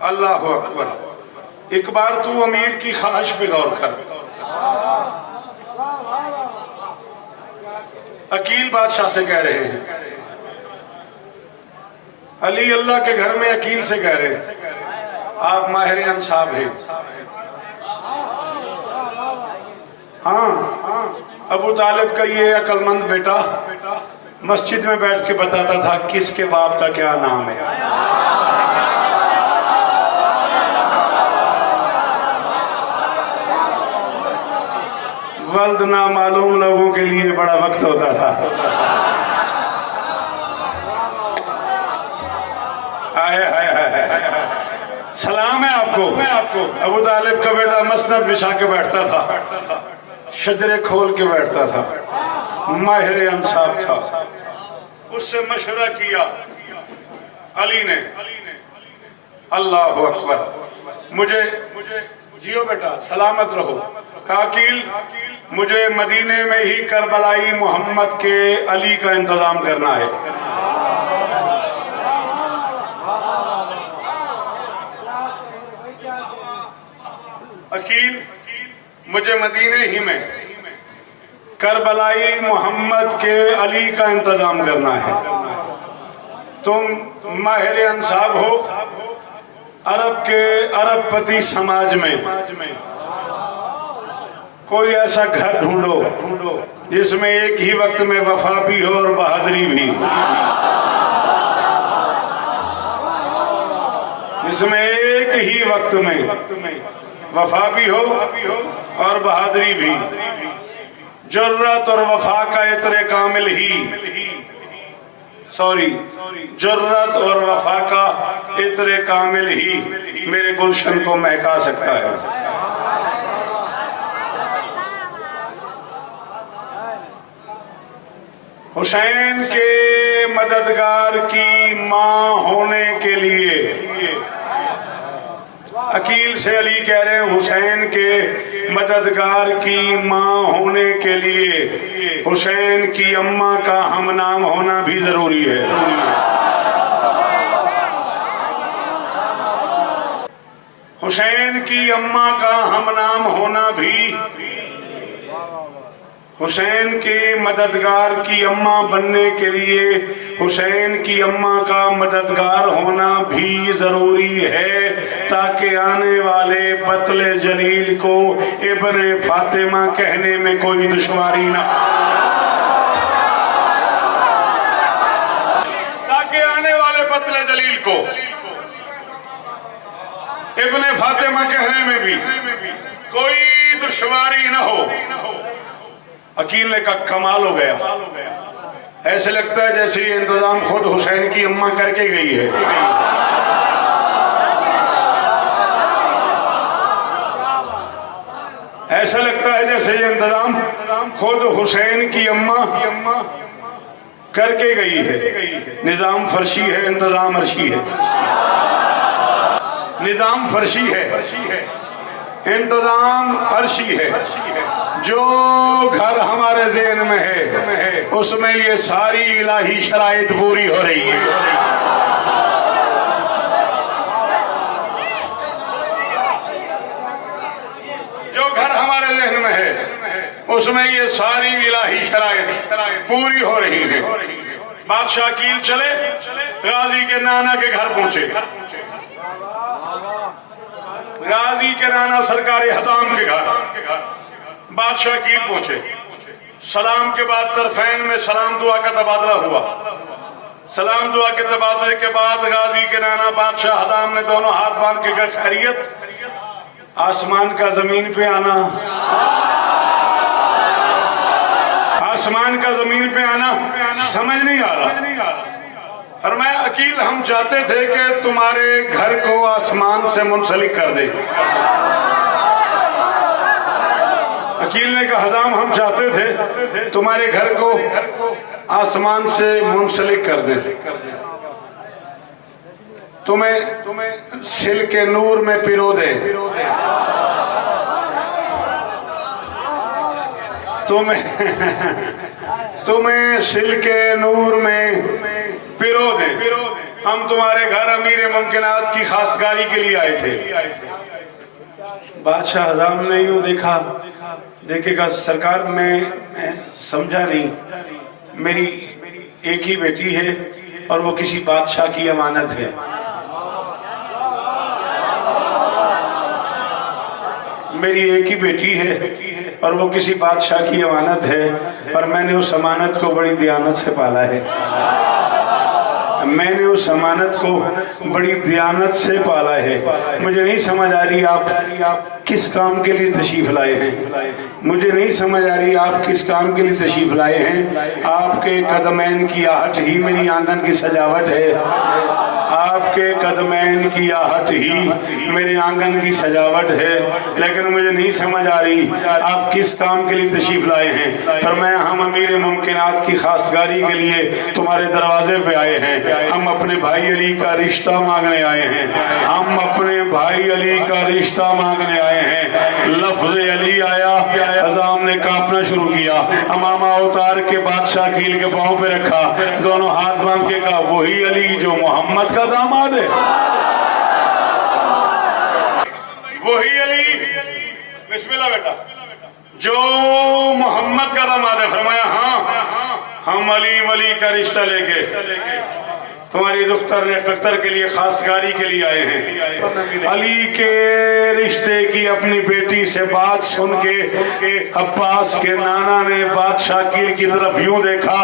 अल्लाह अकबर। एक बार तू अमीर की ख्वाहिश पे गौर कर। अकील बादशाह से कह रहे हैं, अली अल्लाह के घर में अकील से कह रहे हैं, आप माहिर अंसाब हैं। हाँ, अबू तालिब का ये अक्लमंद बेटा मस्जिद में बैठ के बताता था किसके बाप का क्या नाम है। वल्द ना मालूम लोगों के लिए बड़ा वक्त होता था। आए हाय हाय, सलाम है आपको। अबू तालिब का बेटा मसनद बिछा के बैठता था, शजरे खोल के बैठता था, माहिर अंसाब था। उससे मशवरा किया अली ने, अल्लाह अकबर, मुझे जियो बेटा, सलामत रहो। कहा अकील, मुझे मदीने में ही करबलाई मोहम्मद के अली का इंतजाम करना है। अकील, मुझे मदीने ही में करबलाई मोहम्मद के अली का इंतजाम करना है। तुम माहिर अंसाब हो, अरब के अरबपति समाज में कोई ऐसा घर ढूंढो जिसमें एक ही वक्त में वफा भी हो और बहादुरी भी, जिसमें एक ही वक्त में वफा भी हो और बहादुरी भी। जुर्रत और वफा का इतरे कामिल ही, जुर्रत और वफा का इतरे कामिल ही मेरे गुलशन को महका सकता है। हुसैन के मददगार की मां होने के लिए, अकील से अली कह रहे हैं, हुसैन के मददगार की मां होने के लिए हुसैन की अम्मा का हम नाम होना भी जरूरी है। हुसैन की अम्मा का हम नाम होना भी, हुसैन के मददगार की अम्मा बनने के लिए हुसैन की अम्मा का मददगार होना भी जरूरी है, ताकि आने वाले बतले जलील को इब्ने फातिमा कहने में कोई दुश्वारी ना, ताकि आने वाले बतले जलील को इब्ने फातिमा कहने में भी कोई दुश्वारी ना हो। अकील ने कहा कमाल हो गया, ऐसे लगता है जैसे ये इंतजाम खुद हुसैन की अम्मा करके गई है। ऐसा लगता है जैसे ये इंतजाम खुद हुसैन की अम्मा करके गई है। निजाम फर्शी है, इंतजाम अर्शी है। निजाम फर्शी है, इंतजाम अर्शी है। जो घर हमारे ज़हन में है उसमें ये सारी इलाही शराइत पूरी हो रही है। जो घर हमारे ज़हन में है उसमें ये सारी इलाही शराइत पूरी हो रही है। बादशाह अकील चले, गाजी के नाना के घर पहुंचे। गाजी के नाना सरकारी हताम के घर बादशाह अकील पहुंचे। सलाम के बाद तरफैन में सलाम दुआ का तबादला हुआ। सलाम दुआ के तबादले के बाद गाजी के नाना बादशाह हताम ने दोनों हाथ बांध के कहा खैरियत। आसमान का जमीन पे आना, आसमान का जमीन पे आना समझ नहीं आ रहा। फरमाया अकील, हम चाहते थे कि तुम्हारे घर को आसमान से मुंसलिक कर दे। अकील ने कहा हजाम, हम चाहते थे तुम्हारे घर को आसमान से मुंसलिक कर दे, तुम्हें सिल के नूर में पिरो दे, तुम्हें सिल के नूर में पिरो दे। हम तुम्हारे घर अमीर मुमकिनात की खासगारी के लिए आए थे। बादशाह हज़ाम ने यूं देखा, देखेगा सरकार मैं समझा नहीं, मेरी एक ही बेटी है और वो किसी बादशाह की अमानत है। मेरी एक ही बेटी है और वो किसी बादशाह की अमानत है और मैंने उस अमानत को बड़ी दयानत से पाला है। मैंने उस अमानत को बड़ी दयानत से पाला है। मुझे नहीं समझ आ रही आप किस काम के लिए तशरीफ लाए हैं। मुझे नहीं समझ आ रही आप किस काम के लिए तशरीफ लाए हैं। आपके कदमैन की आहट ही मेरी आंगन की सजावट है। आपके कदमैन की आहट ही मेरे आंगन की सजावट है। लेकिन मुझे नहीं समझ आ रही आप किस काम के लिए तशरीफ लाए हैं। फरमाया हम अमीर मुमकिनात की खासगारी के लिए तुम्हारे दरवाजे पे आए हैं। हम अपने भाई अली का रिश्ता मांगने आए हैं। हम अपने भाई अली का रिश्ता मांगने आए हैं। लफ्ज अली आया, हज़ाम ने कांपना शुरू किया। अमामा उतार के बादशाह कील के पांव पे रखा, दोनों हाथ बांध के कहा वही अली जो मोहम्मद का दामाद है। वही अली, बिस्मिल्लाह बेटा, जो मोहम्मद का दामाद है। फरमाया हाँ, हम अली वली का रिश्ता लेके तुम्हारी दुख्तर ने कख्तर के लिए खासगारी के लिए आए हैं। अली के रिश्ते की अपनी बेटी से बात सुन के अब्बास के नाना ने बादशाह कील की तरफ यूं देखा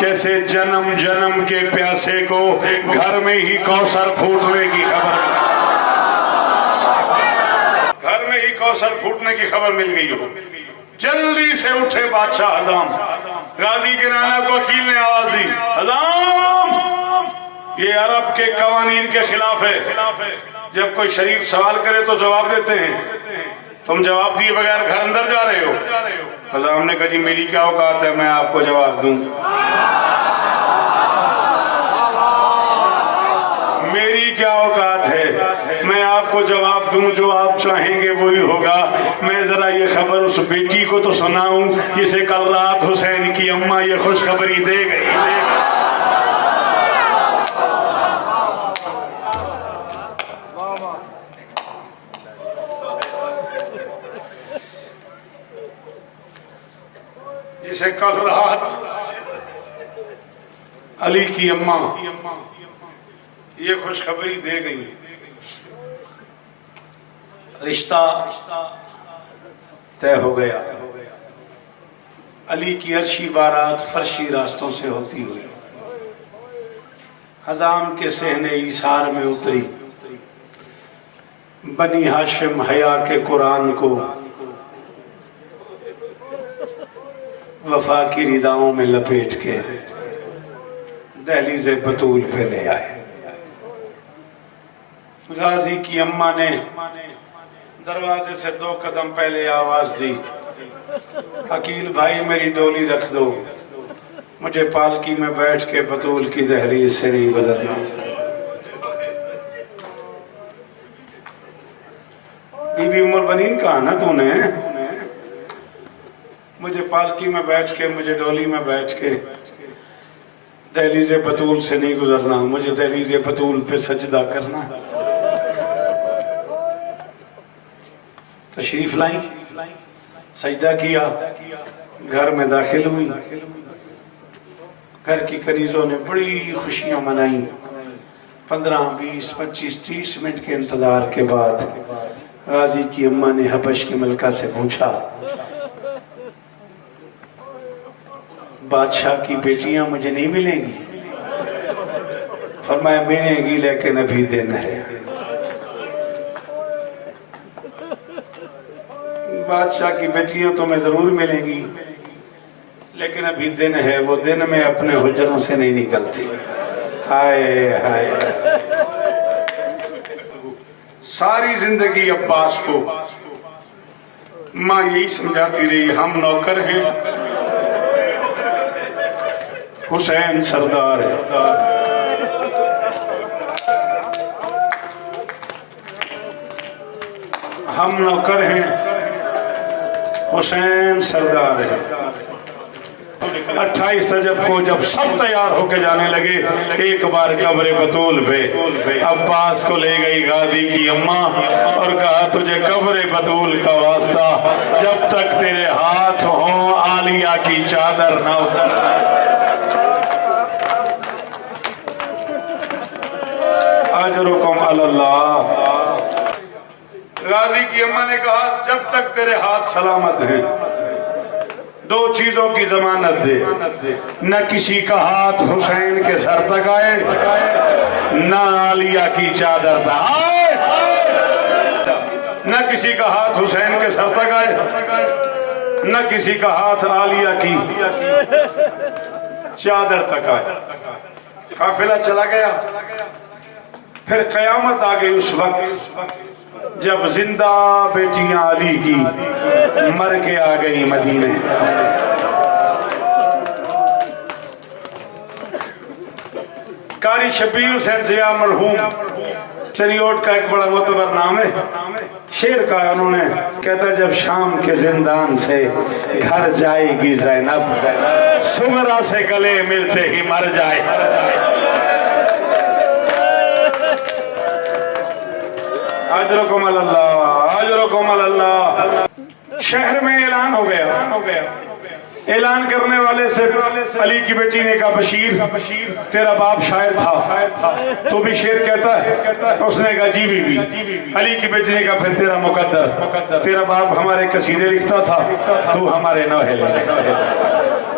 जैसे जन्म जन्म के प्यासे को घर में ही कौसर फूटने की खबर, घर में ही कौसर फूटने की खबर मिल गई हो। जल्दी से उठे बादशाह हज़ाम। गाजी के नाना को अकील ने आवाज दी, हज़ाम ये अरब के कवानीन के खिलाफ है। जब कोई शरीफ सवाल करे तो जवाब देते हैं, तुम जवाब दिए बगैर घर अंदर जा रहे हो। हज़ाम ने कहा जी मेरी क्या औकात है मैं आपको जवाब दूं। मेरी क्या औकात है मैं आपको जवाब दूं, जो आप चाहेंगे वही होगा। मैं जरा ये खबर उस बेटी को तो सुनाऊं जिसे कल रात हुसैन की अम्मा ये खुशखबरी दे गई। जिसे कल रात अली की अम्मा ये खुशखबरी दे गई। रिश्ता तय हो गया। अली की अर्शी बारात फर्शी रास्तों से होती हुई हज़ाम के सहने ईसार में उतरी। बनी हाशिम हया के कुरान को वफा की रिदाओं में लपेट के दहलीज़े बतूल पे ले आए। गाजी की अम्मा ने दरवाजे से 2 कदम पहले आवाज दी, अकील भाई मेरी डोली रख दो, मुझे पालकी में बैठ के बतूल की दहलीज से नहीं गुजरना। बीबी उमर बनीन कहा ना तूने, मुझे पालकी में बैठ के, मुझे डोली में बैठ के दहलीज़े बतूल से नहीं गुजरना, मुझे दहलीज़े बतूल पे सजदा करना। तशरीफ लाई, सजदा किया, घर में दाखिल हुई। घर की कनीजों ने बड़ी खुशियां मनाई। 15, 20, 25, 30 मिनट के इंतजार के बाद गाजी की अम्मा ने हबश की मलका से पूछा, बादशाह की बेटियां मुझे नहीं मिलेंगी? फरमाया मिलेंगी लेकिन अभी दिन है। बादशाह की बेटियां तुम्हें जरूर मिलेंगी लेकिन अभी दिन है, वो दिन में अपने हुजरों से नहीं निकलती। हाय हाय, सारी जिंदगी अब्बास को माँ यही समझाती रही, हम नौकर हैं, हुसैन सरदार है। हम नौकर हैं, हुसैन सरदार है। 28 रजब को जब सब तैयार होके जाने लगे, एक बार कब्र बतूल पे अब्बास को ले गई गाजी की अम्मा और कहा तुझे कब्र बतूल का वास्ता, जब तक तेरे हाथ हो आलिया की चादर ना उतर। अजरुकुम अल्लाह। गाजी की अम्मा ने कहा जब तक तेरे हाथ सलामत हैं, दो चीजों की जमानत दे, न किसी का हाथ हुसैन के सर तक आए, न आलिया की चादर तक आए, न किसी का हाथ हुसैन के सर तक आए, न किसी का हाथ आलिया की चादर तक आए। काफिला चला गया। फिर कयामत आ गई उस वक्त जब जिंदा बेटियां अली की मर के आ गई मदीने। कारी शबीर हुसैन जिया मरहूम चरियोट का एक बड़ा मोतबर नाम है, शेर का उन्होंने कहता जब शाम के जिंदान से घर जाएगी ज़ैनब, सुगरा से गले मिलते ही मर जाए। अजरुकुम अल्लाह, अजरुकुम अल्लाह। शहर में ऐलान हो गया। ऐलान करने वाले से अली की बेटी ने कहा बशीर तेरा बाप शायर था, तो भी शेर कहता है? उसने कहा जी बीबी। अली की बेटी ने कहा फिर तेरा मुकद्दर, तेरा बाप हमारे कसीदे लिखता था, तू हमारे नौहे लिख।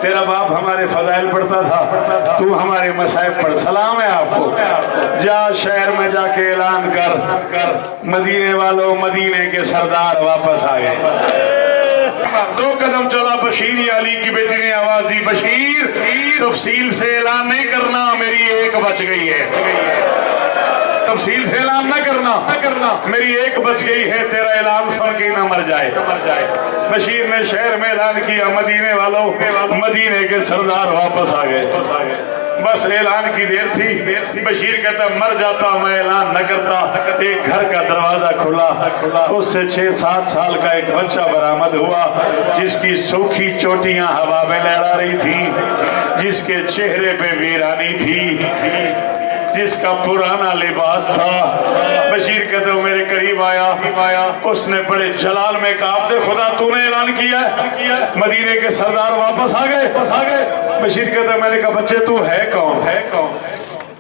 तेरा बाप हमारे फजाइल पढ़ता था, तू हमारे मसाइब पढ़। सलाम है आपको। जा शहर में जाके ऐलान कर मदीने वालों, मदीने के सरदार वापस आ गए। 2 कदम चला बशीर, अली की बेटी ने आवाज दी बशीर तफसील से ऐलान नहीं करना, मेरी एक बच गई है। तफसील से ऐलान न करना, मेरी एक बच गई है, तेरा ऐलान सुन के ना मर जाए। बशीर ने शहर में ऐलान किया मदीने वालों, मदीने के सरदार वापस आ गए। बस ऐलान की देर थी। बशीर कहता मर जाता मैं ऐलान न करता। एक घर का दरवाजा खुला, उससे 6-7 साल का एक बच्चा बरामद हुआ, जिसकी सूखी चोटियां हवा में लहरा रही थी, जिसके चेहरे पे वीरानी थी, जिसका पुराना लिबास था। बशीर कहते हो मेरे करीब आया, उसने बड़े जलाल में कहा आपने खुदा तूने ऐलान किया है मदीने के सरदार वापस आ गए। बशीर कहते मैंने कहा बच्चे तू है कौन?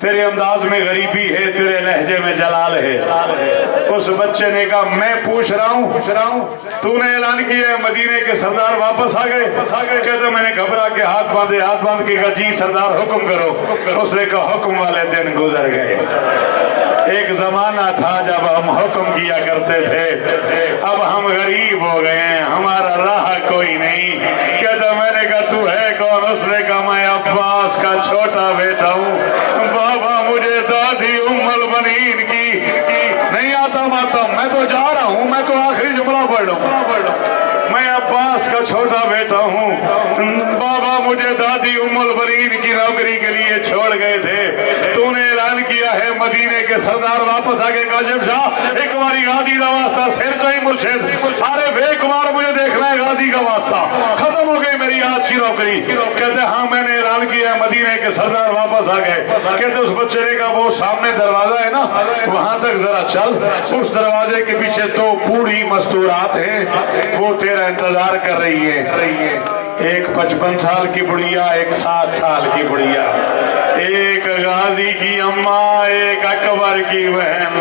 तेरे अंदाज में गरीबी है, तेरे लहजे में जलाल है। उस बच्चे ने कहा मैं पूछ रहा हूँ तूने ऐलान किया है मदीने के सरदार वापस आ गए? कहते मैंने घबरा के हाथ बांध के कहा जी सरदार हुक्म करो। उसने कहा हुक्म वाले दिन गुजर गए। एक जमाना था जब हम हुक्म किया करते थे, अब हम गरीब हो गए हैं, हमारा राह कोई नहीं। कहता मैंने कहा तू है कौन? उसने कहा मैं अब्बास का छोटा बेटा हूँ। बाबा मुझे दादी उम्मुल बनीन की नहीं आता मातम, मैं तो जा रहा हूँ, मैं तो आखिरी जुमला पढ़ लूँ। मैं अब्बास का छोटा बेटा हूँ। बाबा मुझे दादी उम्मुल बनीन की नौकरी के लिए छोड़ गए थे, तूने ऐलान किया है मदीने के सरदार वापस आके काशिफ शाह एक बारी गाजी का वास्ता सिर चाहिए मुर्शिद, अरे बेकुमार मुझे देखना है गाजी का वास्ता, खत्म हो गई मेरी आज की नौकरी। कहते हाँ मैंने ऐलान किया है मदीने के सरदार वापस आ गए। कहते उस बच्चे ने कहा वो सामने दरवाजा है ना, वहां तक जरा चल, उस दरवाजे के पीछे 2 बूढ़ी मस्तूरात हैं, वो तेरा इंतजार कर रही है। एक 55 साल की बुढ़िया, एक 7 साल की बुढ़िया, एक गाजी की अम्मा, एक अकबर की बहन,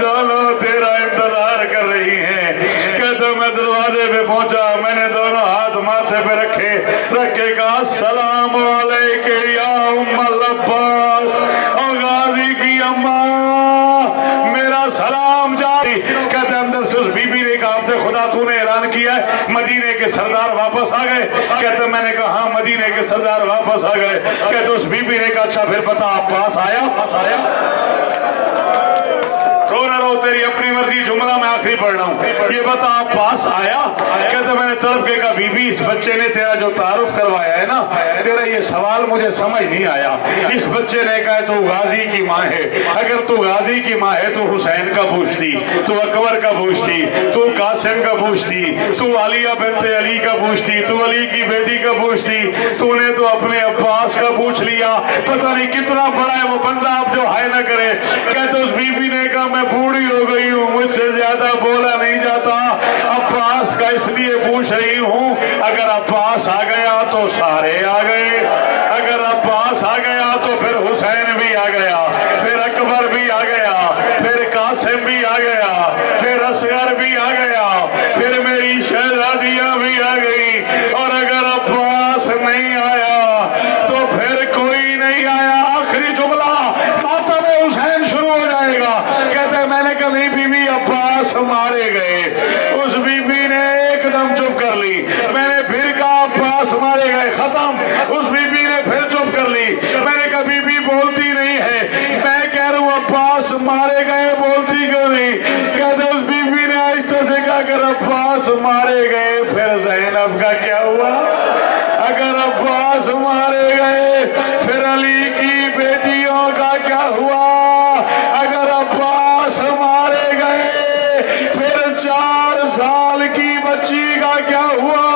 दोनों तेरा इंतजार कर रही हैं। कहते मैं दरवाजे पे पहुंचा, मैंने दोनों हाथ माथे पे रखे कहा सलाम अलैके या उम्मुल अब्बास। और गाजी की अम्मा मेरा सलाम जारी। कहते अंदर से उस बीबी ने कहा आपने खुदा तूने ऐलान किया है मदीने के सरदार वापस आ गए? कहते मैंने कहा हाँ मदीने के सरदार वापस आ गए। कहते उस बीबी ने कहा अच्छा फिर पता अब्बास आया? रो हो तेरी अपनी मर्जी, जुमला मैं आखिरी पढ़ रहा हूँ। ये बता अब्बास आया? कहते मैंने तड़प के कहा बीबी इस बच्चे ने तेरा जो तारुफ करवाया है ना, तेरा ये सवाल मुझे समझ नहीं आया। इस बच्चे ने कहा तू गाजी की माँ है, अगर तू गाजी की माँ है तो हुसैन का पूछती, तू अकबर का पूछती, तू कासिम का पूछती, तू आलिया बिनते अली का पूछती, तू अली की बेटी का पूछती, तूने तो अपने अब्बास का पूछ लिया। पता नहीं कितना बड़ा है वो बंदा, आप जो हाय ना करे। कहते उस बीबी ने कहा मैं बूढ़ी हो गई हूँ, मुझसे ज्यादा बोला नहीं जाता, अब्बास का इसलिए पूछ रही हूँ। अगर अब्बास आ गया तो सारे आ गए, अगर अब्बास आ गया तो फिर हुसैन भी आ गया, फिर अकबर भी आ गया, फिर कासिम भी आ गया, फिर असगर भी आ गया, फिर मेरी शहजादियां भी आ गई। और अगर अब्बास नहीं आया तो फिर कोई नहीं आया। आखिरी जुमला मातम हुसैन शुरू हो जाएगा। कहते मैंने कहा नहीं बीबी अब्बास मारे गए। उस बीबी ने एकदम चुप कर ली। मैंने फिर कहा अब्बास मारे गए, खत्म। उस बीबी ने फिर चुप कर ली। मैंने कहा बीबी बोलती नहीं है, मैं कह रहा हूँ अब्बास मारे गए, बोलती क्यों नहीं? कहते उस बीबी ने आहिस्ते से कहा अगर अब्बास मारे गए फिर ज़ैनब का क्या हुआ? अगर अब्बास मारे गए फिर अली की बेटियों का क्या हुआ? अगर अब्बास मारे गए फिर 4 साल की बच्ची का क्या हुआ?